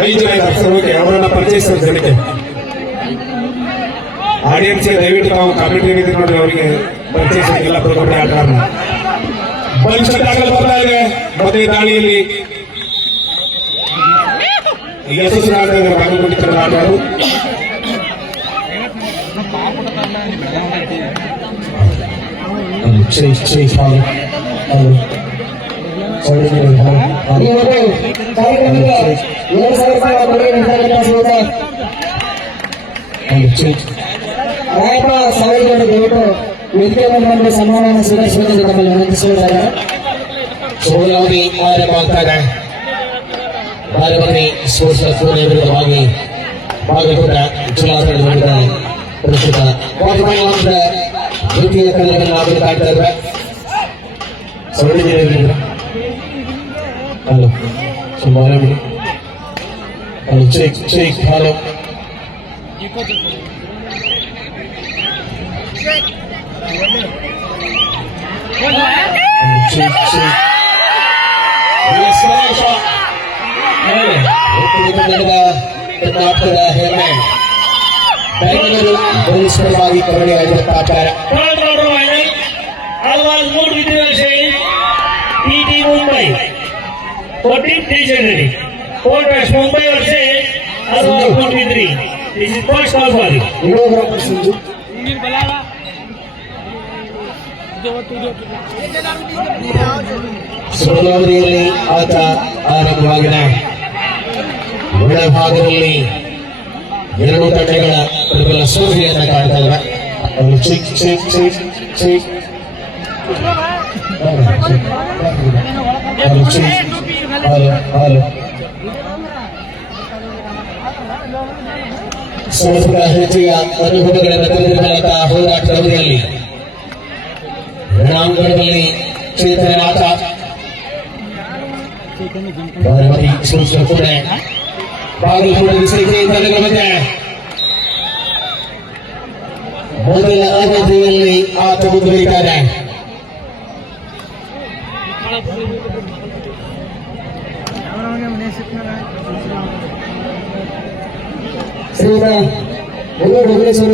5 ಜನ ಇದ್ದಾರೆ sir. Okay, ಅವರನ್ನ ಪರಿಚಯಿಸಿದ ಜನಕ್ಕೆ ಆಡಿಯನ್ಸ್ ದಯವಿಟ್ಟು ತಾವು ಕಾಮೆಂಟ್ರಿ ಏನಿದೆ ನೋಡಿ ಅವರಿಗೆ ಪರಿಚಯಿಸಿಲ್ಲ. ಕಬಡ್ಡಿ ಆಟಗಾರನ ಬಲಿಷ್ಠ ದಾಖಲೆ ಬರ್ತಾ ಇದೆ. ಮತ್ತೆ ದಾಳಿಯಲ್ಲಿ ಯಶಸ್ವಿ ಆಗ್ತಾ ಇದ್ದಾರೆ ಬಾಗಲಕೋಟೆ ಆಟಗಾರರು. ಸನ್ಮಾನ ಸ್ವೀಕರಿಸುವುದು ತಮ್ಮಲ್ಲಿ ವಿನಂತಿಸುತ್ತಾರೆ. ಭಾರತದಲ್ಲಿ ಸ್ಪೋರ್ಟ್ಸ್ ವಿರುದ್ಧವಾಗಿ ಬಾಗಲಕೋಟೆ ಜಿಲ್ಲಾಡಳಿತ ಪ್ರಸ್ತುತ ದ್ವಿತೀಯ ಕನ್ನಡವನ್ನು ಆಡಳಿತ ಆಗ್ತಾ ಇದ್ದಾರೆ. ಹಲೋ ಚೆಕ್ ಹಲೋ ಬೆಂಗಳೂರು ಬಲಿಷ್ಠವಾಗಿ kabaddi ಆಡಿರುತ್ತಾರೆ. Mumbai 43 January. Fourth match Mumbai versus Alwar 43. This is first call for it. ಸುಲಭದಲ್ಲಿ ಆಟ ಆರಂಭವಾಗಿದೆ. ಒಳಭಾಗದಲ್ಲಿ ಎರಡು ತಂಡಗಳ ಪ್ರಬಲ ಸೂರ್ಯನ ಕಾಣ್ತಾ ಇದ್ದಾರೆ. ಸಮಗ್ರ ಹೆಜ್ಜೆಯ ಅನುಭವಗಳನ್ನು ತಿಳಿದುಕೊಳ್ಳುತ್ತಾ ಹೋರಾಟದ ಅವಧಿಯಲ್ಲಿ ರಣಾಂಗಣದಲ್ಲಿ ಚೇತನ ಆಟ ಬಾಗಲಕೋಟೆ ತಂಡಗಳ ಮಧ್ಯೆ ಮೊದಲ ಅವಧಿಯಲ್ಲಿ ಆಟ ಮುಂದುವರಿತಾರೆ. ಶ್ರೀಯುತ ಡೊಗಲೇಶ್ವರ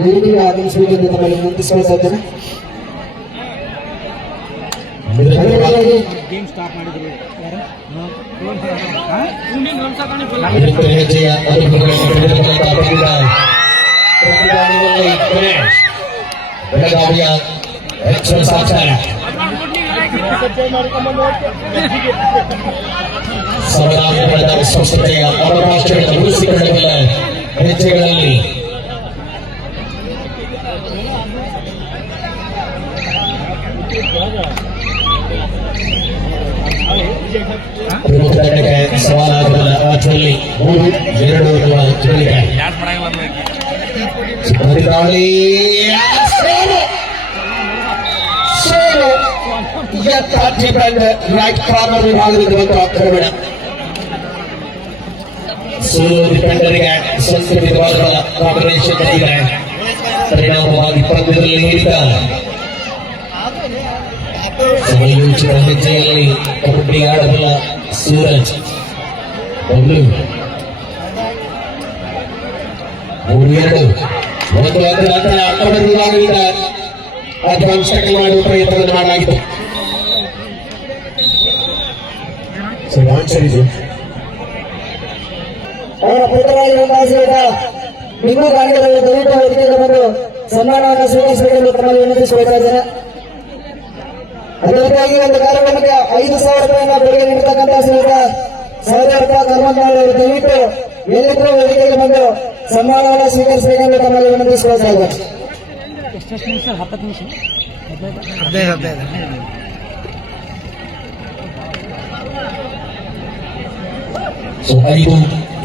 ವೇದಿಕೆಗೆ ಆಗಮಿಸುವುದನ್ನು ತಮ್ಮಲ್ಲಿ ವಿನಂತಿಸಿಕೊಳ್ತಾ ಇದ್ದೇನೆ. ಹೆಜ್ಜೆಯ ಬೆಳಗಾವಿಯ ಸಾಕ್ಷರ ಸಮಾರಂಭದ ಸಂಸ್ಥೆಯ ಅವಕಾಶಗಳನ್ನು ಉಳಿಸಿಕೊಳ್ಳುವ ಹೆಜ್ಜೆಗಳಲ್ಲಿ ಪ್ರಮುಖ ತಂಡಕ್ಕೆ ಸವಾಲಾಗಬಲ್ಲ ಆಟದಲ್ಲಿ 3-2 ಎನ್ನುವ ಜೊತೆಗೆ ರೈಟ್ ಕಾರ್ನರ್ ವಿಭಾಗದಿಂದ ಬಂದು ಆಕ್ರಮಣ ಸೋಲೋ ಡಿಫೆಂಡರ್ಗೆ ಸಂಸ್ಕೃತಿವಾದಗಳ ಕಾಂಬಿನೇಷನ್ ಇದೆ. ಪರಿಣಾಮವಾಗಿ ಪಂದ್ಯದಲ್ಲಿ ನೀಡಿದ ಸಮಯೋಚಿತ ಹೆಜ್ಜೆಯಲ್ಲಿ ಕಬಡ್ಡಿ ಆಡಬಲ್ಲ ಸೂರಜ್ 3-2 ಒಂದು ನಂತರ ಕಬಡ್ಡಿ ವಿಭಾಗದಿಂದ ಅಡ್ವಾನ್ಸ್ ಟೆಕ್ಲ್ ಮಾಡುವ ಪ್ರಯತ್ನವನ್ನು ಮಾಡಲಾಗಿತ್ತು. ಅವರ ಪುತ್ರರಾಗಿರುವಂತಹ ಬಿಂದು ಗಾಂಧಿಗಳು ದಲಿತ ವೇದಿಕೆಗೆ ಬಂದು ಸನ್ಮಾನವನ್ನು ಸ್ವೀಕರಿಸಬೇಕೆಂದು ತಮ್ಮಲ್ಲಿ ವಿನಂತಿಸಿಕೊಳ್ತಾ ಇದ್ದೇನೆ. ಅದೇ ರೀತಿಯಾಗಿ ಒಂದು ಕಾರ್ಯಕ್ರಮಕ್ಕೆ 5,000 ರೂಪಾಯಿನ ಕೊಡುಗೆ ನೀಡತಕ್ಕಂತಹ ಶ್ರೀಯುತ ಸಹದೇವಪ್ಪ ಕರ್ಮಂತಾಳ್ ಅವರು ದಯವಿಟ್ಟು ಎಲ್ಲಿದ್ದರೂ ವೇದಿಕೆಗೆ ಬಂದು ಸನ್ಮಾನವನ್ನು ಸ್ವೀಕರಿಸಬೇಕೆಂದು ತಮ್ಮಲ್ಲಿ ವಿನಂತಿಸಿಕೊಳ್ತಾ ಇದ್ದಾರೆ.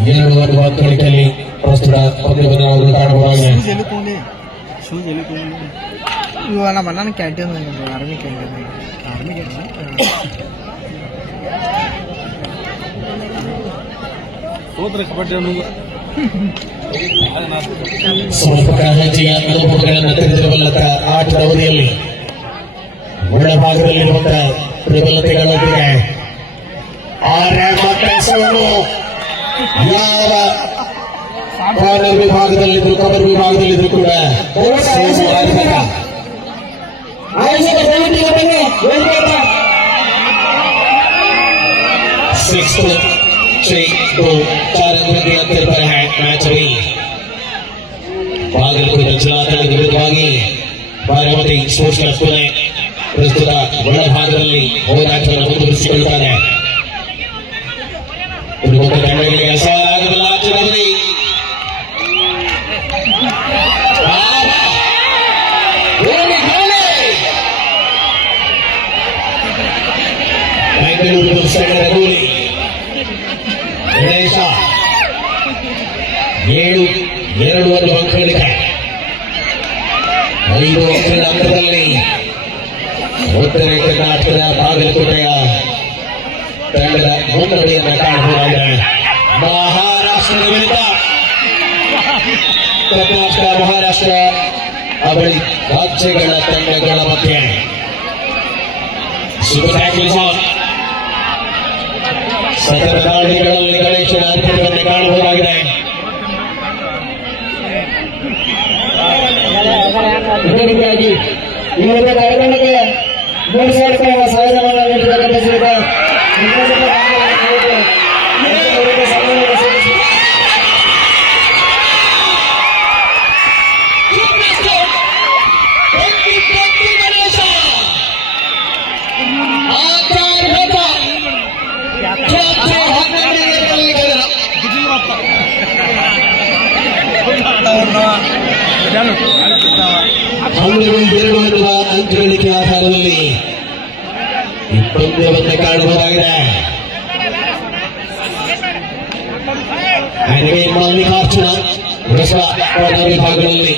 5-2 ವಾಕ್ಯಗಳಲ್ಲಿ ಪ್ರಸ್ತುತ ಪಂದ್ಯವನ್ನು ಕಾಣಬಹುದಾಗಿದೆ. ಇವಾಗ ಮನ್ನ ಕ್ಯಾಂಟೀನ್ ಆರ್ಮಿ ಕ್ಯಾಂಟೀನ್ ಸಮರ್ಪಕ ಹೆಜ್ಜೆಯ ಅನುಭವಗಳನ್ನು ತಿಳಿದಿರಬಲ್ಲದ ಆಟದ ಅವಧಿಯಲ್ಲಿ ಒಳಭಾಗದಲ್ಲಿರುವಂತಹ ಪ್ರಬಲತೆಗಳೊಂದಿಗೆ ಆರೆ ಮತ್ತೆ ಸೋಲು ಯಾವ ಕಾರ್ನರ್ ವಿಭಾಗದಲ್ಲಿದ್ರು ಕಬರ್ ವಿಭಾಗದಲ್ಲಿದ್ರು ಕೂಡ ಸೋಲು ಆಗಲಿಲ್ಲ. ಆಯೋಜಕ ದಯವಿಟ್ಟು ಬನ್ನಿ ವೇದಿಕೆ 6-2 4 अंक के अंतर पर है मैच अभी ಬಾಗಲಕೋಟೆ ಜಿಲ್ಲಾ ತಂಡದ ವಿರುದ್ಧವಾಗಿ ಬಾರಾಮತಿ ಸ್ಪೋರ್ಟ್ಸ್ ಕ್ಲಬ್ ಪುಣೆ ಪ್ರಸ್ತುತ ಒಳಭಾಗದಲ್ಲಿ ಹೋರಾಟವನ್ನು ಮುಂದುವರಿಸಿಕೊಳ್ಳುತ್ತಾರೆ. ಉಳಿದ ತಂಡಗಳಿಗೆ ಸವಾಲಾಗಬಲ್ಲ ಆಟಗಾರರಲ್ಲಿ ಬೆಂಗಳೂರು ಸಂಘದ ಗೋಲಿ ಗಣೇಶ 7-2 ಅಂಕಗಳಿವೆ. 5 ಅಂಕಗಳ ಅಂತರದಲ್ಲಿ ಉತ್ತರ ಕರ್ನಾಟಕದ ಬಾಗಲಕೋಟೆಯ ತಂಡದ ಮುನ್ನಡೆಯನ್ನು ಕಾಣಬಹುದಾಗಿದೆ. ಮಹಾರಾಷ್ಟ್ರದ ವಿರುದ್ಧ ಕರ್ನಾಟಕ ಮಹಾರಾಷ್ಟ್ರ ಅವಳಿ ರಾಜ್ಯಗಳ ತಂಡಗಳ ಮಧ್ಯೆ ಸತತ ದಾಳಿಗಳಲ್ಲಿ ಗಣೇಶನ ಅಂತರವನ್ನು ಕಾಣಬಹುದಾಗಿದೆ. ಇದೇ ರೀತಿಯಾಗಿ ಇವತ್ತು ಕಾರ್ಯಕ್ರಮಕ್ಕೆ 3,000 ರೂಪಾಯಿ ಸಹಾಯಧನ ನೀಡಿರ್ತಕ್ಕಂಥ ಶ್ರೀಯುತ ಹನ್ನೆರಡು ಅಂಕಗಳಿಕೆ ಆಧಾರದಲ್ಲಿ ಈ ಪಂದ್ಯವನ್ನು ಕಾಣಬಹುದಾಗಿದೆ. ಮಲ್ಲಿಕಾರ್ಜುನ ಹೊಸ ವಿಭಾಗದಲ್ಲಿ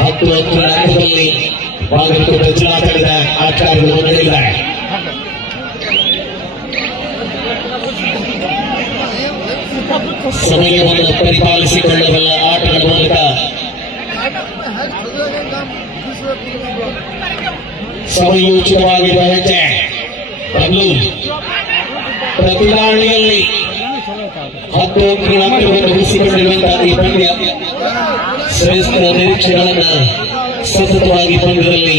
10 ಅಂಕಗಳ ಅಂತರದಲ್ಲಿ ಬಾಗಲಕೋಟೆ ಜಿಲ್ಲಾ ತಂಡದ ಆಟಗಾರರು ಮುನ್ನಡೆಯಿದ್ದಾರೆ. ಸಮಯವನ್ನು ಪರಿಪಾಲಿಸಿಕೊಳ್ಳಬಲ್ಲ ಆಟಗಳ ಮೂಲಕ ಸಮಯೋಚಿತವಾಗಿರುವ ಹೆಜ್ಜೆ ಪ್ರತಿ ದಾಳಿಯಲ್ಲಿ 10 ಅಂಕಗಳ ಅಂತರವನ್ನು ಉಳಿಸಿಕೊಂಡಿರುವಂತಹ ಈ ಪಂದ್ಯ ಶ್ರೇಷ್ಠ ನಿರೀಕ್ಷೆಗಳನ್ನು ಸತತವಾಗಿ ಪಂದ್ಯದಲ್ಲಿ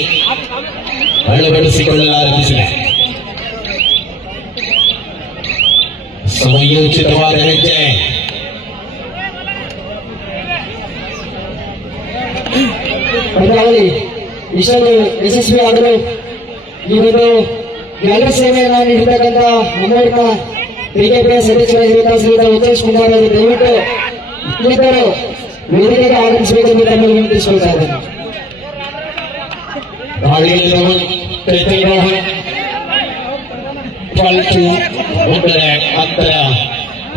ಅಳವಡಿಸಿಕೊಳ್ಳಲು ಆರಂಭಿಸಿದೆ. ಸಮಯೋಚಿತವಾದ ಹೆಜ್ಜೆ ಪಂದ್ಯಾವಳಿ ಇಷ್ಟೊಂದು ಯಶಸ್ವಿ ಆಗಲು ಈ ಒಂದು ಗ್ಯಾಲರಿ ಸೇವೆಯನ್ನು ನೀಡಿರ್ತಕ್ಕಂಥ ನಮ್ಮೂರಿನ ಬಿಜೆಪಿಯ ಸದಸ್ಯರಾಗಿರುವಂತಹ ಶ್ರೀಯುತ ಉತ್ತೇಶ್ ಕುಮಾರ್ ಅವರು ದಯವಿಟ್ಟು ಇನ್ನಿತರು ವೇದಿಕೆಗೆ ಆಗಮಿಸಬೇಕೆಂದು ತಮ್ಮಲ್ಲಿ ವಿನಂತಿಸಿಕೊಳ್ತಾ ಇದ್ದೇನೆ. ದಾಳಿಯಲ್ಲಿ ರೋಹನ್ ಪಲ್ಟು ಒಂದರ ಅಂತರ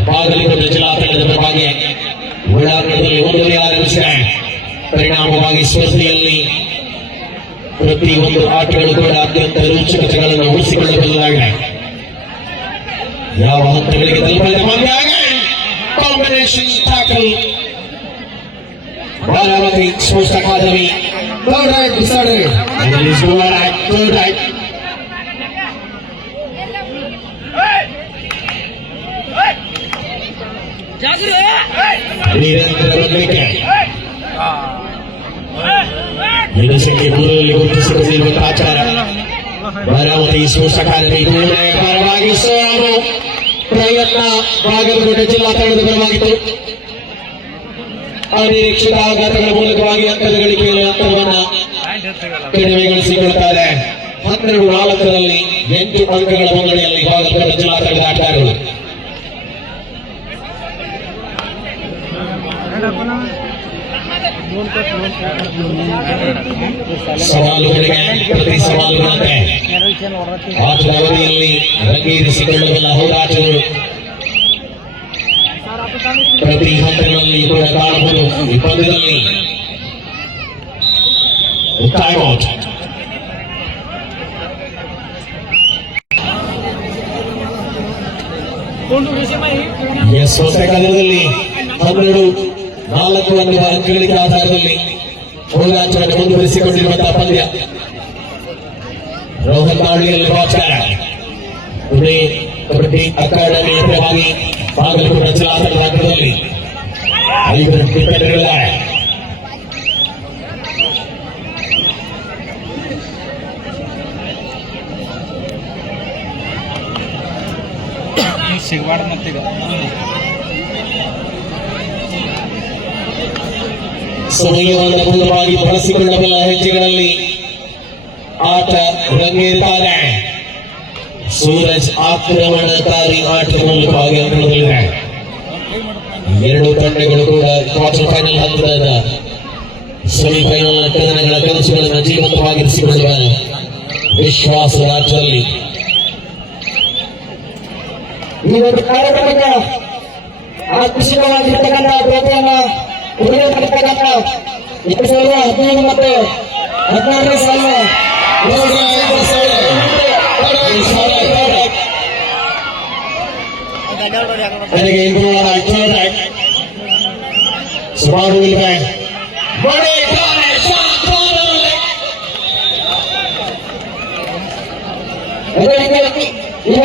ಬಾಗಲಕೋಟೆ ಜಿಲ್ಲಾ ತಂಡದ ಪರವಾಗಿ ಒಳಾಂಗಣದಲ್ಲಿ ಮುಂದುವರಿ ಆರಂಭಿಸಿದೆ. ಪರಿಣಾಮವಾಗಿ ಸ್ಪರ್ಧೆಯಲ್ಲಿ ಪ್ರತಿಯೊಂದು ಆಟಗಳು ಕೂಡ ಅತ್ಯಂತ ರೋಚಕತೆಗಳನ್ನು ಉಳಿಸಿಕೊಳ್ಳಬಹುದಾಗಿದೆ. ಯಾವ ಹಂತಗಳಿಗೆ ತಲುಪಲಿದೆ combination tackle Baramati sports academy third right ನಿರಂತರ ಬದಲಿಕೆ ಜನಸಂಖ್ಯೆ ಮೂರರಲ್ಲಿ ಗುರುತಿಸಿಕೊಂಡಿರುವಂತಹ ಆಚಾರ ಬಾರಾಮತಿ ಸ್ಪೋರ್ಟ್ಸ್ ಅಕಾಡೆಮಿ ಪರವಾಗಿ ಸೋಲು ಪ್ರಯತ್ನ ಬಾಗಲಕೋಟೆ ಜಿಲ್ಲಾ ತಂಡದ ಪರವಾಗಿತ್ತು. ಅನಿರೀಕ್ಷಿತ ಆಘಾತಗಳ ಮೂಲಕವಾಗಿ ಅಂಕದ ಗಳಿಕೆಯಲ್ಲಿ ಅಂತರವನ್ನು ಕಡಿಮೆಗೊಳಿಸಿಕೊಳ್ಳುತ್ತಾರೆ. 12-4 8 ಅಂಕಗಳ ಮುನ್ನಡೆಯಲ್ಲಿ ಬಾಗಲಕೋಟೆ ಜಿಲ್ಲಾ ತಂಡದ ಆಟಗಾರರು. ಸವಾಲುಗಳಿಗೆ ಪ್ರತಿ ಸವಾಲುಗಳಂತೆ ಆಟದ ಅವಧಿಯಲ್ಲಿ ರಂಗೇರಿಸಿಕೊಳ್ಳಬಲ್ಲ ಹೋರಾಟಗಳು ಪ್ರತಿ ಹಂತಗಳಲ್ಲಿ ಕೂಡ ಕಾಣಬಹುದು. ಈ ಪಂದ್ಯದಲ್ಲಿ ಟೈಮ್ ಔಟ್ ಹೊಸ ಕನ್ನಡದಲ್ಲಿ 12-4 ಅಂಕಗಳಿಗೆ ಆಧಾರದಲ್ಲಿ ಹೋರಾಟವನ್ನು ಮುಂದುವರಿಸಿಕೊಂಡಿರುವಂತಹ ಪಂದ್ಯ. ರೋಹನ್ ದಾಳಿಯಲ್ಲಿ ವಾಚ್ ಕಬಡ್ಡಿ ಅಕಾಡೆಮಿ ಪರವಾಗಿ ಬಾಗಲಕೋಟೆ ಜಿಲ್ಲಾ ತಂಡದಲ್ಲಿ 5 ಡಿಫೆಂಡರ್ಗಳಿದ್ದಾರೆ. ಸಿಗಬಾರ್ದು ಮತ್ತೀಗ ಸಮಯವನ್ನು ಪೂರ್ಣವಾಗಿ ಬಳಸಿಕೊಳ್ಳಬಲ್ಲ ಹೆಜ್ಜೆಗಳಲ್ಲಿ ಆಟ ರಂಗೇರುತ್ತಾರೆ. ಸೂರಜ್ ಆಕ್ರಮಣಕಾರಿ ಆಟದ ಮೂಲಕವಾಗಿ ಅಂಕಣದಲ್ಲಿದೆ. ಎರಡು ತಂಡಗಳು ಕೂಡ ಕ್ವಾರ್ಟರ್ ಫೈನಲ್ ಹಂತದ ಸೆಮಿಫೈನಲ್ ಟೂರ್ನಗಳ ಕನಸುಗಳನ್ನು ಜೀವಂತವಾಗಿರಿಸಿಕೊಳ್ಳುವ ವಿಶ್ವಾಸ ರಾಜ್ಯದಲ್ಲಿ ಈ ಒಂದು ಕಾರ್ಯಕ್ರಮಕ್ಕೆ ಆಕರ್ಷಕವಾಗಿರ್ತಕ್ಕಂಥ ಪ್ರತಿಯನ್ನ ಉಪಯೋಗಿಸತಕ್ಕಂಥ 2015 ಮತ್ತು 16ನೇ ಸಾಲಿನ ನನಗೆ ಸುಮಾರು ಈ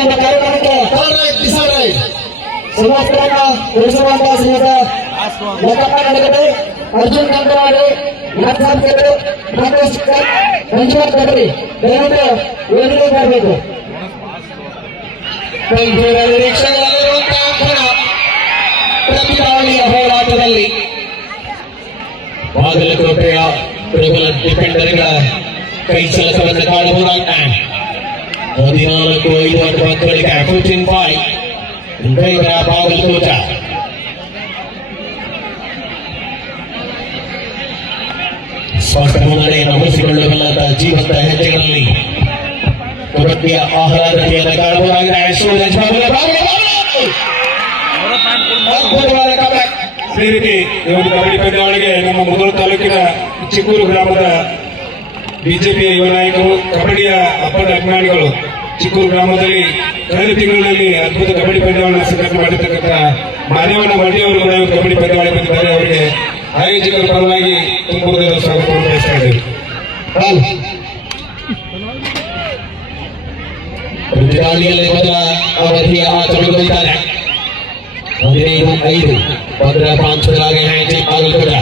ಒಂದು ಕಾರ್ಯಕ್ರಮಕ್ಕೆ ಸಮಸ್ಯೆಗಳನ್ನ ಉಳಿಸುವಂತ ಶ್ರೀಯುತ ಲಕ್ಕಪ್ಪ ನಡಗಡೆ, ಅರ್ಜುನ್ ಕಂಕವಾಡಿ, ನಾಥಾಂತರು, ನಾಗೇಶ್ ಮಂಜುನಾಥ್ ಕಟ್ರಿ ದಯವಿಟ್ಟು ವೇದಿಕೆ ಬರಬೇಕು. ಪ್ರತಿದಾಳಿಯ ಹೋರಾಟದಲ್ಲಿ ಬಾಗಲಕೋಟೆಯ ಪ್ರಬಲ ಡಿಫೆಂಡರ್ಗಳ ಕೈ ಚಲಕವನ್ನು ಕಾಣಬಹುದಾಗಿದೆ. 14-5 ಅಂಕಗಳಿಗೆ 15-5 ಬಾಗಲಕೋಟೆ. ಸ್ಪಷ್ಟ ಮುನ್ನಡೆಯನ್ನು ಉಳಿಸಿಕೊಳ್ಳಬಲ್ಲದ ಜೀವಂತ ಹೆಜ್ಜೆಗಳಲ್ಲಿ ಕಬಡ್ಡಿಯ ಆಹ್ಲಾದತೆಯನ್ನು ಕಾಣಬಹುದಾಗಿದೆ. ಸೂರಜ್ ಅದೇ ರೀತಿ ಈ ಒಂದು ಕಬಡ್ಡಿ ಪಂದ್ಯಾವಳಿಗೆ ನಮ್ಮ ಮುಧೋಳ ತಾಲೂಕಿನ ಚಿಕ್ಕೂರು ಗ್ರಾಮದ ಬಿಜೆಪಿಯ ಯುವ ನಾಯಕರು, ಕಬಡ್ಡಿಯ ಅಪ್ಪದ ಅಭಿಮಾನಿಗಳು ಚಿಕ್ಕೂರು ಗ್ರಾಮದಲ್ಲಿ ಕಳೆದ ತಿಂಗಳಿನಲ್ಲಿ ಅದ್ಭುತ ಕಬಡ್ಡಿ ಪಂದ್ಯಾವಳಿಯನ್ನು ಸಿದ್ಧತೆ ಮಾಡಿರ್ತಕ್ಕಂಥ ಮಾದೇವನ ಮಡ್ಡಿಯವರು ಕೂಡ ಇವತ್ತು ಕಬಡ್ಡಿ ಪಂದ್ಯಾವಳಿ ಬಂದಿದ್ದಾರೆ. ಅವರಿಗೆ ಆಯೋಜಕರ ಪರವಾಗಿ ತುಂಬ ಸ್ವಾಗತವನ್ನು ಬಯಸ್ತಾ ಇದ್ದೇವೆ. ಪ್ರತಿದಾಳಿಯಲ್ಲಿ ಮೊದಲ ಅವಧಿಯ ಆಟಗೊಳ್ಳುತ್ತಾರೆ. 15-5 ಭದ್ರ ಪ್ರಾಂಶಗಳಾಗಿ ಹ್ಯಾಂಡಿ ಬಾಗಲಕೋಟೆ.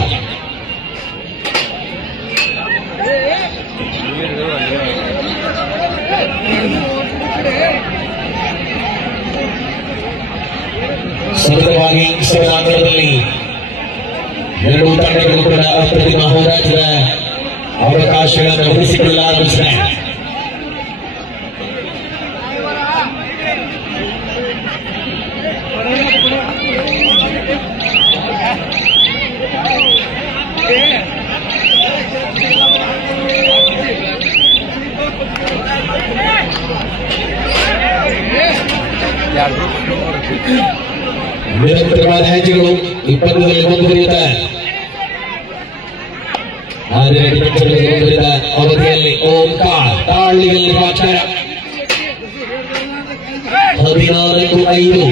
ಸತತವಾಗಿ ಸಭಾಂಗಣದಲ್ಲಿ ಎರಡೂ ತಂಡಗಳು ಕೂಡ ಅಪ್ರತಿಮ ಹೋರಾಟದ ಅವಕಾಶಗಳನ್ನು ಉಳಿಸಿಕೊಳ್ಳಲಾರಂಭಿಸಿದೆ. ನಿರಂತರವಾದ ಹೆಜ್ಜೆಗಳು ಈ ಪಂದ್ಯದಲ್ಲಿ ಮುಂದುವರಿಯುತ್ತಾರೆ. ಅವಧಿಯಲ್ಲಿ ಓಂಕಾರ್ ತಾಳಿಯಲ್ಲಿ ವಾಚಾರ 14-5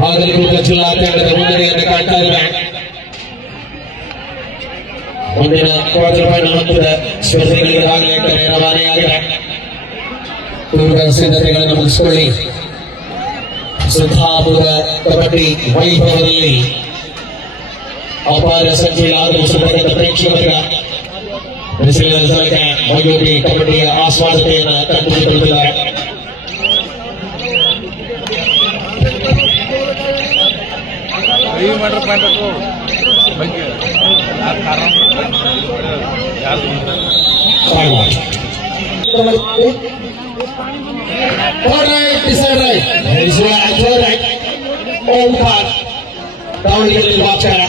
ಬಾಗಲಕೋಟೆ ಜಿಲ್ಲಾ ತಂಡದ ಮುನ್ನಡೆಯನ್ನು ಕಾಣ್ತಾ ಇವೆ. ಮುಂದಿನ ಕ್ವಾರ್ಟರ್ ಫೈನಲ್ ಹಂತದ ಸ್ಪರ್ಧೆಗಳಿಗಾಗಲೇ ರವಾನೆಯಾಗಿದೆ. ಪೂರ್ವ ಸಿದ್ಧತೆಗಳನ್ನು ಮುಗಿಸಿಕೊಳ್ಳಿ. ಸುಧಾಪುರ ಕಬಡ್ಡಿ ವೈಭವದಲ್ಲಿ ಅಪಾರ ಸಂಖ್ಯೆಯ ಆಗಮಿಸಬಹುದಾದ ಪ್ರೇಕ್ಷಕರ ಮಯೂರಿ ಕಬಡ್ಡಿಯ ಆಸ್ವಾದತೆಯನ್ನು ಕಂಡುಕೊಳ್ಳುತ್ತಿದ್ದಾರೆ. ದಾವಣಗೆರೆಯಲ್ಲಿ ವಾಚಾರ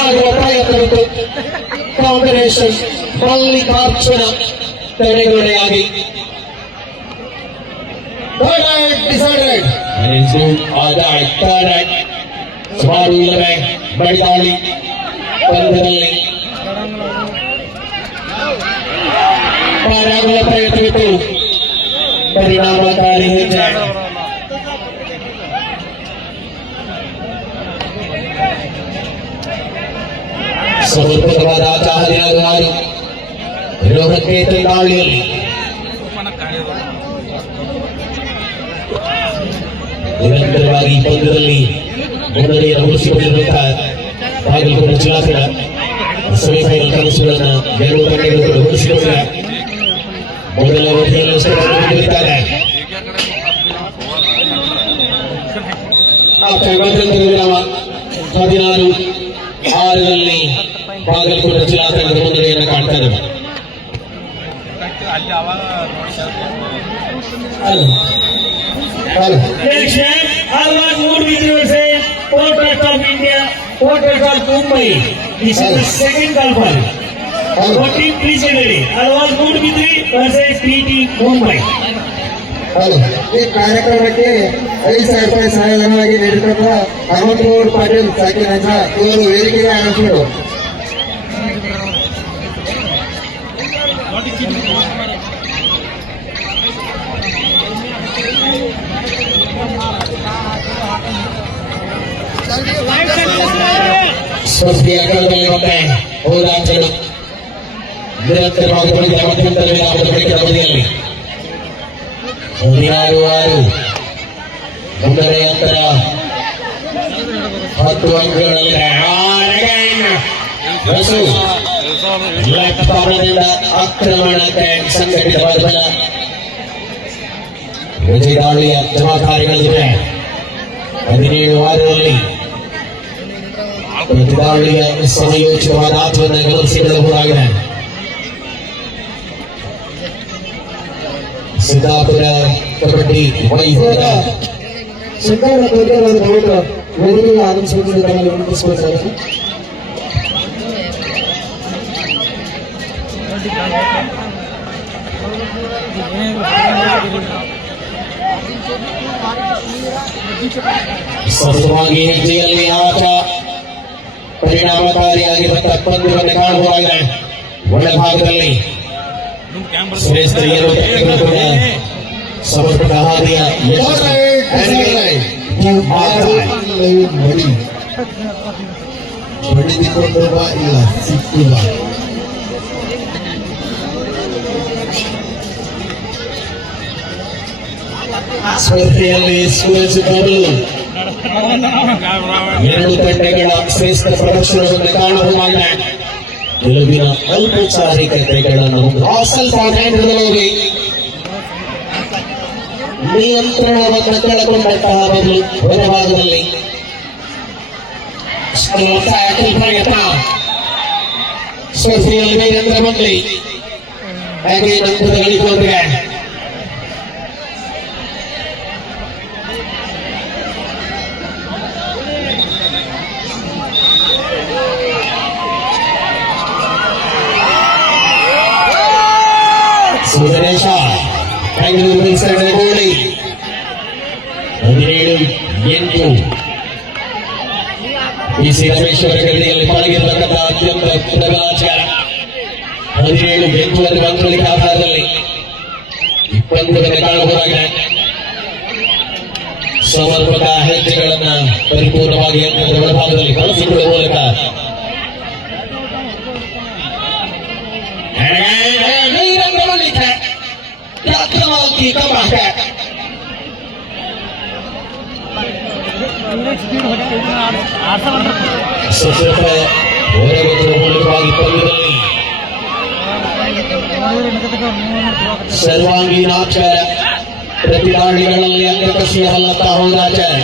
ಆಗುವ ಪ್ರಯತ್ನವಿತ್ತು. ಕಾಂಬಿನೇಷನ್ ಮಲ್ಲಿಕಾರ್ಜುನ ತಡೆಗೋಡೆಯಾಗಿ ಸುಮಾರು ಇಲ್ಲವೇ ಬಡಿದಾಳಿ ಪಂದ್ಯದಲ್ಲಿ ಪಾರಾಗುವ ಪ್ರಯತ್ನವಿತ್ತು. ಪರಿಣಾಮಕಾರಿ ಹೆಜ್ಜೆ ಸಮರ್ಪಕವಾದ ಆಟ 16-6 ವಿರೋಧಕ್ಕೆ ದಾಳಿಯಲ್ಲಿ ನಿರಂತರವಾಗಿ ಪಂದ್ಯದಲ್ಲಿ ಮುನ್ನಡೆಯನ್ನು ಉಳಿಸಿಕೊಂಡಿರುವಂತಹ ಬಾಗಲಕೋಟೆ ಜಿಲ್ಲಾ ತಂಡ ಸೆಮಿಫೈನಲ್ ಕನಸುಗಳನ್ನು ಎರಡು ತಂಡಗಳು ಉಳಿಸಿಕೊಂಡ ಮೊದಲ ಅವಧಿಯಲ್ಲಿ ನಾವು 16-6 ಬಾಗಲಕೋಟೆ ಜಿಲ್ಲಾ ತಂಡದ ಮುನ್ನಡೆಯನ್ನು ಕಾಣ್ತಾ ಇದ್ದೇವೆ. Next match, Alwaz Mood versus Port Trust of India, Port Trust of Mumbai. This is the second qualifier. 14 preceded. Alwaz Mood versus PT Mumbai. ಈ ಕಾರ್ಯಕ್ರಮಕ್ಕೆ 5,000 ರೂಪಾಯಿ ಸಹಾಯಧನವಾಗಿ ನೀಡಿರುವ ಹನುಮಂತಗೌಡ ಪಾಟೀಲ್ ಸಾಕಿನಂಜ ಇವರು ವೇದಿಕೆಗೆ ಆಗಮಿಸಿದರು. ಸ್ಪರ್ಧೆಯ ಕಳೆದಲ್ಲಿರುವಂತೆ ಹೋರಾಟಗಳು ನಿರಂತರವಾಗಿ ಪಡೆದ ಮಧ್ಯಂತರದಲ್ಲಿ ಅವಧಿಯಲ್ಲಿ 16-6 ಮುಂದರೆ ಅಂತರ 10 ಅಂಕಗಳಲ್ಲಿ ಲೆಕ್ಕದಿಂದ ಆಕ್ರಮಣಕ್ಕೆ ಸಂಘಟಿತವಾದ ಬಲ ವಿಜಯ ದಾಳಿಯ ಜವಾಬ್ದಾರಿಗಳಿವೆ. 17-6ರಲ್ಲಿ ಪ್ರತಿದಾಳಿಯ ಸಮಯೋಚಿತವಾದ ಆಟವನ್ನು ಗಮನಿಸಿಕೊಳ್ಳಬಹುದಾಗಿದೆ. ಸಿದ್ದಾಪುರ ಕಬಡ್ಡಿ ವೈಭವದ ಸರ್ಕಾರದ ಕೋರಿಕೆಗಳನ್ನು ದಯವಿಟ್ಟು ವೇದಿಕೆಗೆ ಆಗಮಿಸುವುದನ್ನು ತಮ್ಮಲ್ಲಿ ವಿನಂತಿಸಿಕೊಳ್ಳುತ್ತೇವೆ. ಸತತವಾಗಿ ಹೆಜ್ಜೆಯಲ್ಲಿ ಆಟ ಪರಿಣಾಮಕಾರಿಯಾಗಿರುವಂತಹ ಪಂದ್ಯವನ್ನು ಕಾಣಬಹುದಾಗಿದೆ. ಒಳಭಾಗದಲ್ಲಿ ಶ್ರೇಷ್ಠರಿಯರು ಕೂಡ ಸಮರ್ಪಕ ಹಾದಿಯ ಬಡಿದುಕೊಂಡು ಬಾ ಇಲ್ಲ ಸಿಕ್ಕು ಬಾ. ಸ್ಪರ್ಧೆಯಲ್ಲಿ ಸುರಕ್ಷಿತರು ಎರಡು ತಂಡಗಳ ಶ್ರೇಷ್ಠ ಪ್ರದರ್ಶನವನ್ನು ಕಾಣಬಹುದಾಗಿದೆ. ಗೆಲುವಿನ ಔಪಚಾರಿಕತೆಗಳನ್ನು ಹಾಸಲ್ ಪಾಠದಲ್ಲಿ ನಿಯಂತ್ರಣವನ್ನು ಕಳೆದುಕೊಂಡಂತಹ ಬದಲು ಹೊರಭಾಗದಲ್ಲಿ ಪ್ರಯತ್ನ ಸ್ಪರ್ಧೆಯಲ್ಲಿ ವೀರೇಂದ್ರ ಮಂಗ್ಲಿ ಹಾಗೆ ನಂತರದ ಗಳಿಕೆ ಸುಂದರೇಶ ಬೆಂಗಳೂರು ಮೈಸೂರಿನ ಗೋಳಿ 17-8 ಬಿಸಿ ರಮೇಶ್ವರ ಗಡಿಯಲ್ಲಿ ಪಾಲ್ಗೊಂಡಿರತಕ್ಕಂಥ ಅತ್ಯಂತ ಪ್ರಬಲಾಚಾರ 17-8 ಅಂಕಗಳಿಗೆ ಆಧಾರದಲ್ಲಿ 20 ಕಾಣಬಹುದಾಗಿದೆ. ಸಮರ್ಪಕ ಹೆಜ್ಜೆಗಳನ್ನು ಪರಿಪೂರ್ಣವಾಗಿ ಯಂತ್ರದ ಒಳಭಾಗದಲ್ಲಿ ಬಳಸಿಕೊಳ್ಳುವ ಮೂಲಕ ಸಶಸ್ತ್ರ ಹೋರಾಟದ ಮೂಲಕವಾಗಿ ಪಂದ್ಯದಲ್ಲಿ ಸರ್ವಾಂಗೀನಾಚಾರ ಪ್ರತಿದಾಳಿಗಳಲ್ಲಿ ಅಂಗಕರ್ಷೀಯವಲ್ಲಂತ ಹೋರಾಚಾರ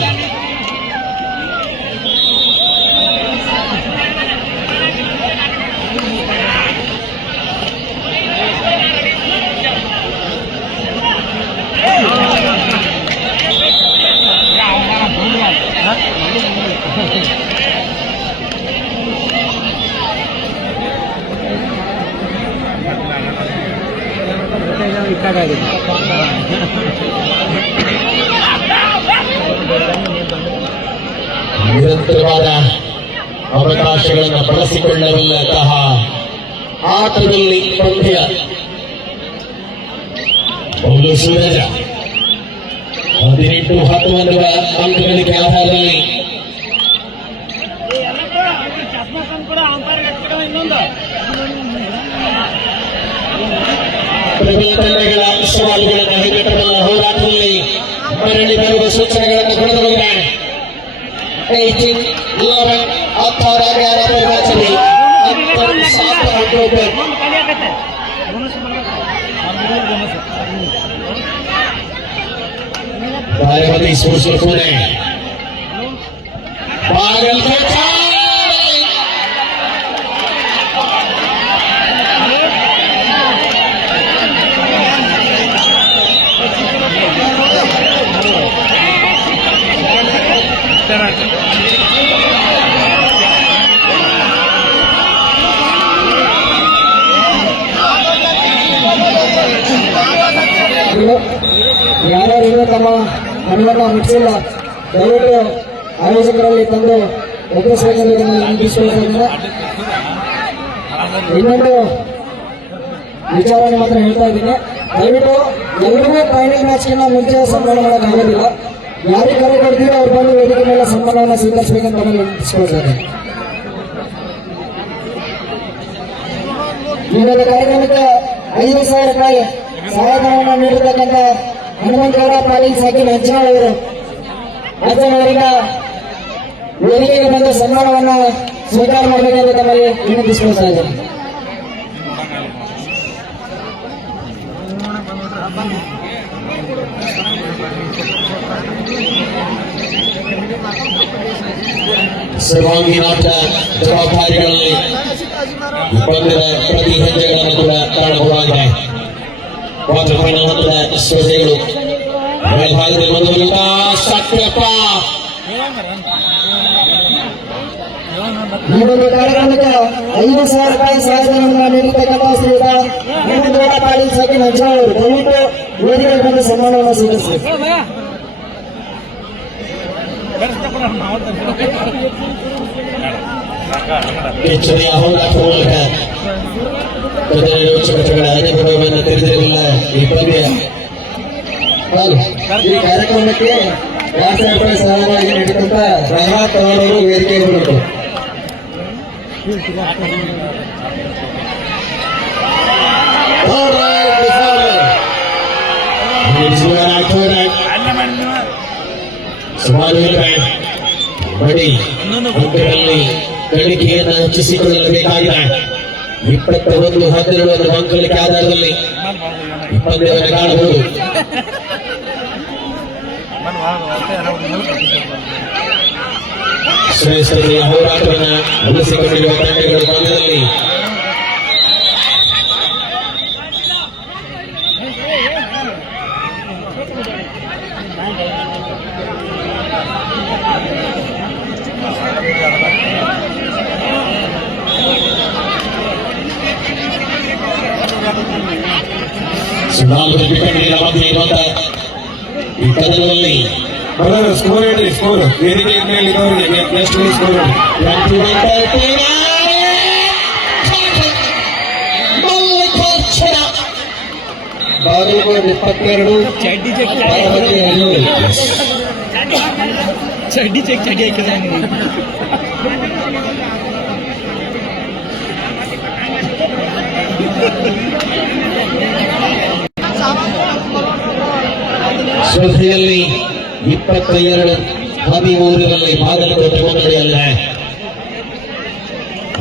ನಿರಂತರವಾದ ಅವಕಾಶಗಳನ್ನು ಬಳಸಿಕೊಳ್ಳಬಲ್ಲಂತಹ ಆಟದಲ್ಲಿ ಪಂದ್ಯ ಒಂದು ಸೂರಜ 18-11 ಅಂಕಗಳಿಗೆ ಆಧಾರದಲ್ಲಿ ಪ್ರಬಲ ತಂಡಗಳ ಸವಾಲುಗಳನ್ನು ಹಿಡಿದಿಟ್ಟಬಲ್ಲ ಹೋರಾಟದಲ್ಲಿ ಮರಳಿ ಬರುವ ಸೂಚನೆಗಳನ್ನು ಕೊಡಲಿದೆ. 18-11 बारामती स्पोर्ट्स पुणे बागलकोट ಯಾರ್ಯಾರು ತಮ್ಮ ಮನವನ್ನ ಮುಟ್ಟಿಸಿಲ್ಲ ದಯವಿಟ್ಟು ಆಯೋಜಕರಲ್ಲಿ ತಂದು ಒಪ್ಪಿಸಬೇಕೆಂದು ವಿನಂತಿಸಿಕೊಳ್ಳುತ್ತೇನೆ. ಇನ್ನೊಂದು ವಿಚಾರವನ್ನು ಮಾತ್ರ ಹೇಳ್ತಾ ಇದ್ದೀನಿ, ದಯವಿಟ್ಟು ಎಲ್ಲರಿಗೂ ಫೈನಲ್ ಮ್ಯಾಚ್ಗಿಂತ ಮುಂಚೆ ಸನ್ಮಾನ ಮಾಡೋಕ್ಕಾಗೋದಿಲ್ಲ. ಯಾರಿಗೆ ಕರೆ ಕೊಡ್ತೀರೋ ಅವ್ರು ಬಂದು ವೇದಿಕೆ ಮೇಲೆ ಸನ್ಮಾನವನ್ನು ಸ್ವೀಕರಿಸಬೇಕಂತ ವಿನಂತಿಸಿಕೊಳ್ತೇನೆ. ಈ ಒಂದು ಕಾರ್ಯಕ್ರಮಕ್ಕೆ 5,000 ರೂಪಾಯಿ ಸಹಾಯಧನವನ್ನು ನೀಡತಕ್ಕಂಥ ಹನುಮಂತಗೌಡ ಪಾಲಿಂಗ್ ಸಾಕಿ ಮಂಜನಾಳ್ ಅವರು ಅವರಿಂದ ವೇದಿಕೆಗೆ ಬಂದು ಸನ್ಮಾನವನ್ನು ಸ್ವೀಕಾರ ಮಾಡಬೇಕೆಂದು ತಮ್ಮಲ್ಲಿ ವಿನಂತಿಸಿಕೊಳ್ತಾ ಇದ್ದೇನೆ. ಸರ್ವಾಂಗೀನಾಟ ಜವಾಬ್ದಾರಿಗಳಲ್ಲಿ ಪಂದ್ಯದ ಪ್ರತಿ ಹೆಜ್ಜೆಗಳನ್ನು ಕೂಡ ಕಾಣಬಹುದಾಗಿದೆ. ಕ್ವಾರ್ಟರ್ ಫೈನಲ್ ಹಂತದ ಸ್ಪರ್ಧೆಗಳು ಮೇಲ್ಭಾಗದಲ್ಲಿ ಮುಂದುವರಿಯುತ್ತಾ ಸತ್ಯಪ್ಪ ಈ ಒಂದು ಕಾರ್ಯಕ್ರಮಕ್ಕೆ 5,000 ರೂಪಾಯಿ ಸಹಾಯಧನವನ್ನು ನೀಡತಕ್ಕಂಥ ಶ್ರೀಯುತ ಹನುಮಂತಗೌಡ ಪಾಲಿಂಗ್ ಸಾಕಿ ಮಂಜನಾಳ್ ಅವರು ದಯವಿಟ್ಟು ವೇದಿಕೆಗೆ ಬಂದು ಸನ್ಮಾನವನ್ನು ಸ್ವೀಕರಿಸಬೇಕು. ಕೆಚ್ಚನೆಯ ಹೋರಾಟ ಮೂಲಕ ಚಕ್ರಗಳ ಅನುಭವವನ್ನು ತಿಳಿದಿರಲಿಲ್ಲ ಈ ಪಂದ್ಯ. ಈ ಕಾರ್ಯಕ್ರಮಕ್ಕೆ 5,000 ರೂಪಾಯಿ ಸಹಾಯವಾಗಿ ನೀಡಿದಂತ ರಹಮತ್ ಅವರು ವೇದಿಕೆಗೆ ಬರಬೇಕು. ಸುಮಾರು ಬಡಿ ಅಂಕಗಳಲ್ಲಿ ಗಳಿಕೆಯನ್ನು ಹೆಚ್ಚಿಸಿಕೊಳ್ಳಬೇಕಾಗಿದೆ. 21-12 ಅನ್ನುವ ಅಂಕಲಿಕೆ ಆಧಾರದಲ್ಲಿ ಈ ಪಂದ್ಯವನ್ನು ಕಾಣಬಹುದು. ಶ್ರೇಷ್ಠತೆಯ ಹೋರಾಟವನ್ನು ಉಳಿಸಿಕೊಂಡಿರುವ ತಂಡಗಳು ಪಂದ್ಯದಲ್ಲಿ ನಾಲ್ಕು ವಿಕೆಟ್ಗಳ ಮಧ್ಯೆ ಇರುವಂತಹ ಈ ಪಂದ್ಯದಲ್ಲಿ ಸ್ಕೋರ್ ಹೇಳಿ, ಸ್ಕೋರ್ ವೇದಿಕೆ ಮೇಲೆ ಇದ್ದವರಿಗೆ ಎಷ್ಟು ಸ್ಕೋರ್ ಹೇಳಿ. ಬಾಗಲಕೋಟೆ 22 ಬಾರಾಮತಿ 15. ಚಡ್ಡಿ ಚೆಕ್ ಚಡ್ಡಿ ಹಾಕಿದ್ರೆ ಸ್ಪರ್ಧೆಯಲ್ಲಿ 22-13ರಲ್ಲಿ ಬಾಗಲಕೋಟೆ ಮುನ್ನಡೆಯಲ್ಲ.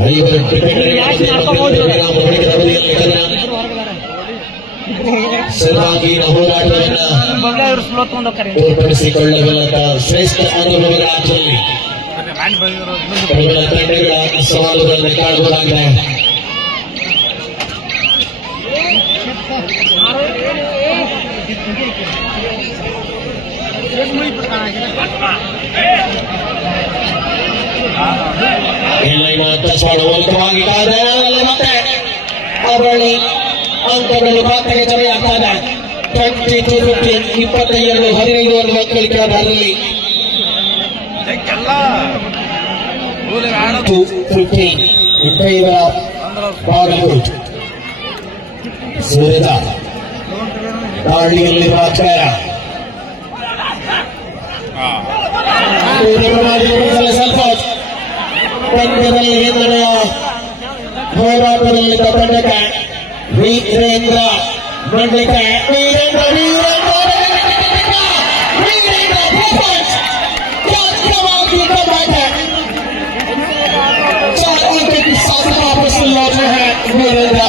5 ಸರ್ವಾಂಗೀಣ ಹೋರಾಟವನ್ನು ತೋರ್ಪಡಿಸಿಕೊಳ್ಳಬಲ್ಲ ಶ್ರೇಷ್ಠ ಅನುಭವಗಳಾದಲ್ಲಿ ಪ್ರಬಲ ತಂಡಗಳ ಸವಾಲುಗಳನ್ನು ಕಾಣಬಹುದಾಗಿದೆ. ಮೂಲಕವಾಗಿ ಮತ್ತೆ ಅವಳಿ ಅಂಕಗಳು ಖಾತೆಗೆ ಜಮೆಯಾಗ್ತದೆ. 22-15 22-15 ಅನ್ನುವ ಅಂಕಲಿಕೆ ಆಧಾರದಲ್ಲಿ 2-15 in favor of ಬಾಗಲಕೋಟೆ. ಸೂರ್ಯದ ದಾಳಿಯಲ್ಲಿರುವ ಅಕ್ಷರ ಸ್ವಲ್ಪ ಪಂದ್ಯದಲ್ಲಿ ಹಿನ್ನಡೆಯ ಹೋರಾಟದಲ್ಲಿ ತಂಡಕ್ಕೆ ವೀರೇಂದ್ರ ಮಂಡ್ಲಿಕ ವೀರೇಂದ್ರ perfect. ख्यातनामाती comeback है। 4 अंक की साथ वापस लौटे हैं वीरेंद्र।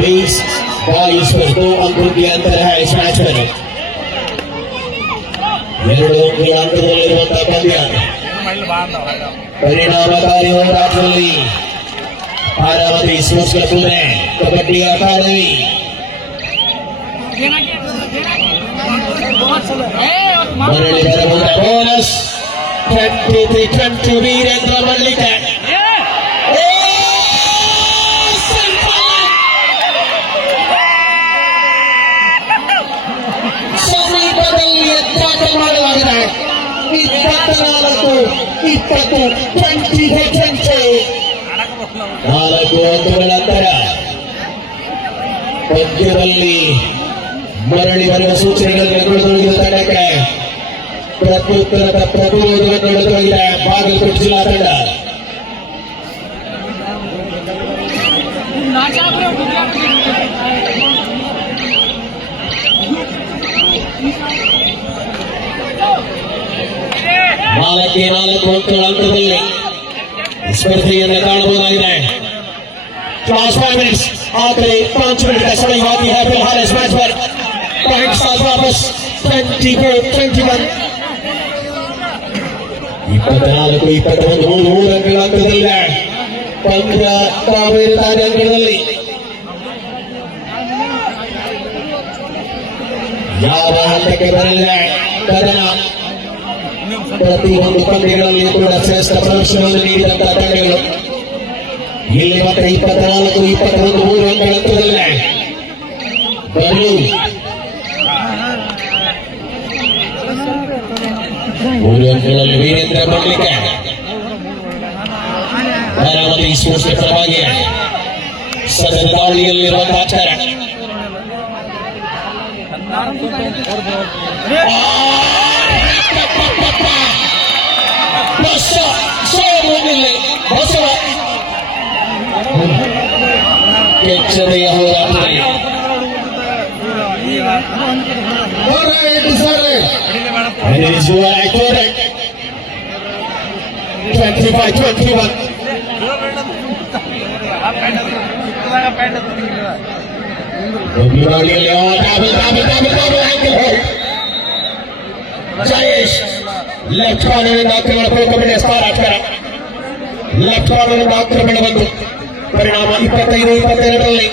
22 पर 2 अंकों की अंतर है इस मैच में। 2 अंकीय अंकदಲ್ಲಿರುವಂತಹ ಪಂದ್ಯ ಪರಿಣಾಮಕಾರಿ ಹೋರಾಟದಲ್ಲಿ ಪಾರಾವತಿ ಸ್ಪೋರ್ಟ್ಸ್ ಕ್ಲಬ್ ಕಬಡ್ಡಿ ಅಕಾಡೆಮಿ ಮರಳಿ ಬರಬಹುದ ಬೋನಸ್ 23-20 ವೀರೇಂದ್ರ ಮಲ್ಲಿಕ ಸಮೀಪದಲ್ಲಿ ಎತ್ತಾಟ ಮಾಡಲಾಗಿದೆ 24-20 4 ಅಂಕಗಳ ನಂತರ ಪಂದ್ಯದಲ್ಲಿ ಮರಳಿ ಬರುವ ಸೂಚನೆಗಳನ್ನು ಎದುರುಗೊಳ್ಳುವ ತಂಡಕ್ಕೆ ಪ್ರತ್ಯುತ್ತರದ ಪ್ರತಿರೋಧವನ್ನು ಎದುರಾಗಿದೆ ಬಾಗಲಕೋಟೆ ಜಿಲ್ಲಾ ತಂಡ. ನಾಲ್ಕೇ 4 ಅಂಕಗಳ ಅಂತರದಲ್ಲಿ ಸ್ಪರ್ಧೆಯನ್ನು ಕಾಣಬಹುದಾಗಿದೆ. क्लास 5 मिनट्स आखिरी 5 मिनट का समय बाकी है फिलहाल इस मैच पर पॉइंट साथ वापस 24-21 24-23 ಅಂಕಗಳ ಅಂತರದಲ್ಲಿದೆ ಪಂದ್ಯ ಕಾವೇರಿತಾನೆ ಅಂಕಣದಲ್ಲಿ ಯಾವ ಹಂತಕ್ಕೆ ಬರಲಿದೆ ಕದನ ಪ್ರತಿಯೊಂದು ಪಂದ್ಯಗಳಲ್ಲಿ ಕೂಡ ಶ್ರೇಷ್ಠ ಪ್ರದರ್ಶನವನ್ನು ನೀಡಿದಂತಹ ತಂಡಗಳು ಇಲ್ಲಿ ಮಾತ್ರ 24-21 ಅಂಕಗಳ ಅಂತರದಲ್ಲಿದೆ. ಬರಲು 3 ಅಂಕಗಳಲ್ಲಿ ವೀರೇಂದ್ರ ಮಲ್ಲಿಕ ಬಾರಾಮತಿ ಸ್ಪೋರ್ಟ್ಸ್ ಪರವಾಗಿ ಸದನ ದಾಳಿಯಲ್ಲಿರುವಂತಹ ಆಚಾರ ಬಸವ ಕೆಚ್ಚದೆಯ ಹೋರಾಟದಲ್ಲಿ 25-21 ಜಯೇಶ್ ಲೆಫ್ಟ್ ಕಾರ್ನರ್ನಿಂದ ಆಕ್ರಮಣ ಕಬಡ್ಡಿ ಸ್ಟಾರ್ ಆಗ್ತಾರೆ. ಲೆಫ್ಟ್ ಕಾರ್ನರ್ನಿಂದ ಆಕ್ರಮಣ ಬಂದು ಪರಿಣಾಮ 25-22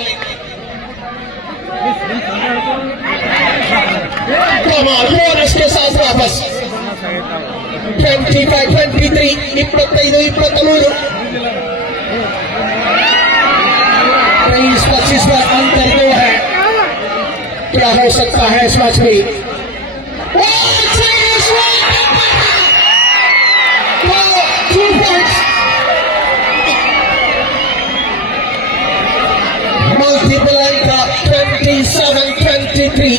बोनस के साथ वापस 25-23 25-23 23-25 का अंतर 2 है. क्या हो सकता है इस मैच में? Multiple anchor 27-23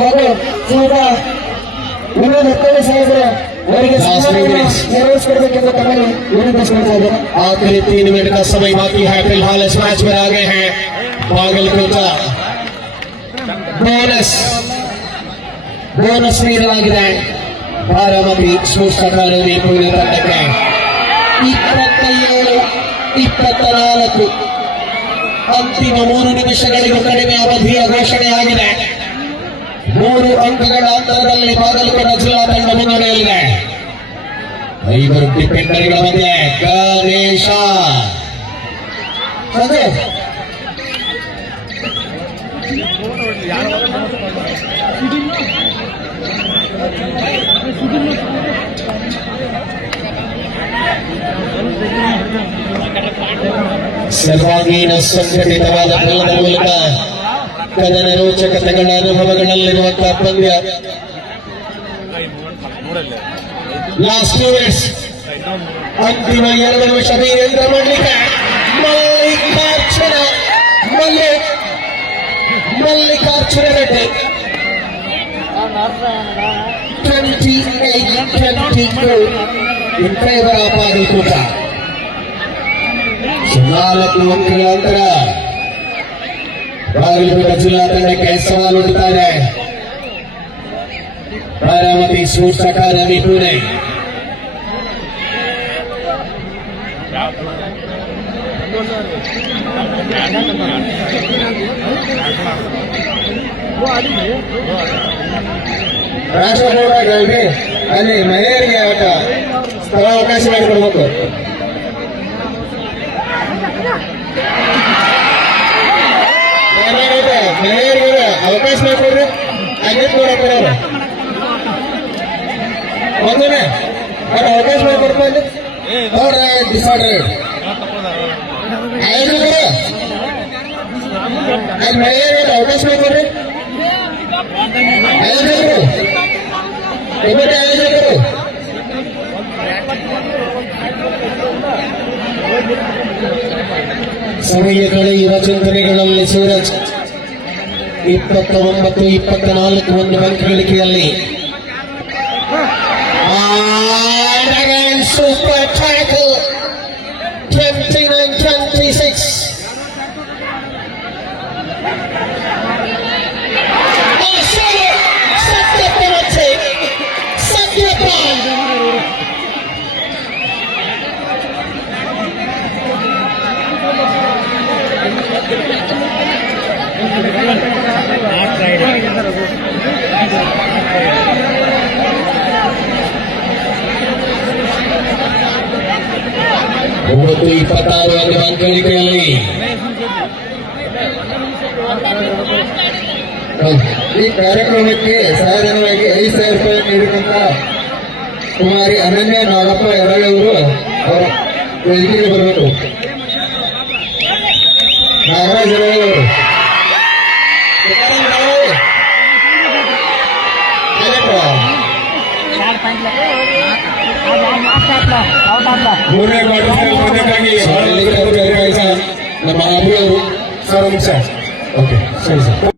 ಹಾಗೂ ಈಗ ವಿನೋದ್ ಹತ್ತನೇ ಸಾಹೇಬರು ಅವರಿಗೆ ನೆರವೇರಿಸಬೇಕೆಂದು ತಮ್ಮಲ್ಲಿ ವಿನಂತಿಸಿಕೊಳ್ತಾ ಇದ್ದಾರೆ. आखिरी 3 मिनट का समय बाकी है फिलहाल इस मैच में आ गए हैं बागलकोट ಬೋನಸ್ ನೀಡಲಾಗಿದೆ ಬಾರಾಮತಿ ಸ್ಪೋರ್ಟ್ಸ್ ಅಕಾಡೆಮಿ ಪೂರ್ಣ ತಂಡಕ್ಕೆ 27-24 ಅಂತಿಮ 3 ನಿಮಿಷಗಳಿಗೂ ಕಡಿಮೆ ಅವಧಿಯ ಘೋಷಣೆಯಾಗಿದೆ. 3 ಅಂಕಗಳ ಅಂತರದಲ್ಲಿ ಬಾಗಲಕೋಟೆ ಜಿಲ್ಲಾ ತಂಡ ಮುನ್ನಡೆಯಲ್ಲಿದೆ. 5 ಡಿಫೆಂಡರ್ಗಳ ಮಧ್ಯೆ ಗಣೇಶ ಸರ್ವಾಂಗೀಣ ಸಂಘಟಿತವಾದ ಬಲದ ಮೂಲಕ ಕದನ ರೋಚಕತೆಗಳ ಅನುಭವಗಳಲ್ಲಿರುವಂತಹ ಪಂದ್ಯ. ಲಾಸ್ಟ್ ಮಿನಿಟ್ಸ್ ಅಂತಿಮ 2 ನಿಮಿಷ Veerendra Mallika Mallikarjuna Malik Malikarjuna Reddy. 28-22 in favor of Bagalkota. ನಾಲ್ಕು ಅಂಕಗಳ ಅಂತರ ಬಾಗಲಕೋಟೆ ಜಿಲ್ಲಾ ತಂಡಕ್ಕೆ ಸವಾಲು ಒಡ್ಡುತ್ತಾರೆ ಬಾರಾಮತಿ ಸ್ಪೋರ್ಟ್ಸ್ ಅಕಾಡೆಮಿ ಪುಣೆ. ರಾಷ್ಟ್ರಕೂಟಗಳಲ್ಲಿ ಅಲ್ಲಿ ಮಹಿಳೆಯರಿಗೆ ಆಟ ಸ್ಥಳ ಅವಕಾಶ ಮಾಡಿಕೊಡ್ಬೇಕು. ಮಹಿಳೆಯರಿಗೆ ಅವಕಾಶ ಮಾಡಿಕೊಡ್ರಿ. ಅಲ್ಲಿ ನೋಡಪ್ಪ ಒಂದನೇ ಅವ್ರ ಅವಕಾಶ ಮಾಡಿಕೊಡ್ತಾರೆ. ಅವ್ರ ಡಿಸಾರ್ಡರ್ ಆಯೋಜಕರು ಅಲ್ಲಿ ಮಹಿಳೆಯರಿಗೆ ಅವಕಾಶ ಮಾಡಿಕೊಡ್ರಿ. ಆಯೋಜಕರು ಕಬಡ್ಡಿ ಆಯೋಜಕರು ಸಮಯ ಕಳೆಯುವ ಚಿಂತನೆಗಳಲ್ಲಿ ಸೂರಜ್ 29-24 ಒಂದು ಅಂಕ ಗಳಿಕೆಯಲ್ಲಿ ಸೂಪರ್ ಟ್ಯಾಕಲ್ 29-26. ಒಂಬತ್ತು 26 ಒಂದು ಅಂಕ ಗಳಿಕೆಯಲ್ಲಿ ಈ ಕಾರ್ಯಕ್ರಮಕ್ಕೆ ಸಹಾಯಧನವಾಗಿ 5,000 ರೂಪಾಯಿ ನೀಡಿದಂತ ಕುಮಾರಿ ಅನನ್ಯ ನಾಗಪ್ಪ ಎರಡವರು ಅವರ ವೇದಿಕೆಗೆ ಬರಬೇಕು. ನಾಗರಾಜ್ ಎರಡವರು ಮೂರನೇ ಕ್ವಾರ್ಟರ್ ಫೈನಲ್ ಪಂದ್ಯಕ್ಕಾಗಿ ನಮ್ಮ ಅಭಿಯವರು ಸರ್ ನಿಮಿಷ. ಓಕೆ ಸರಿ ಸರ್.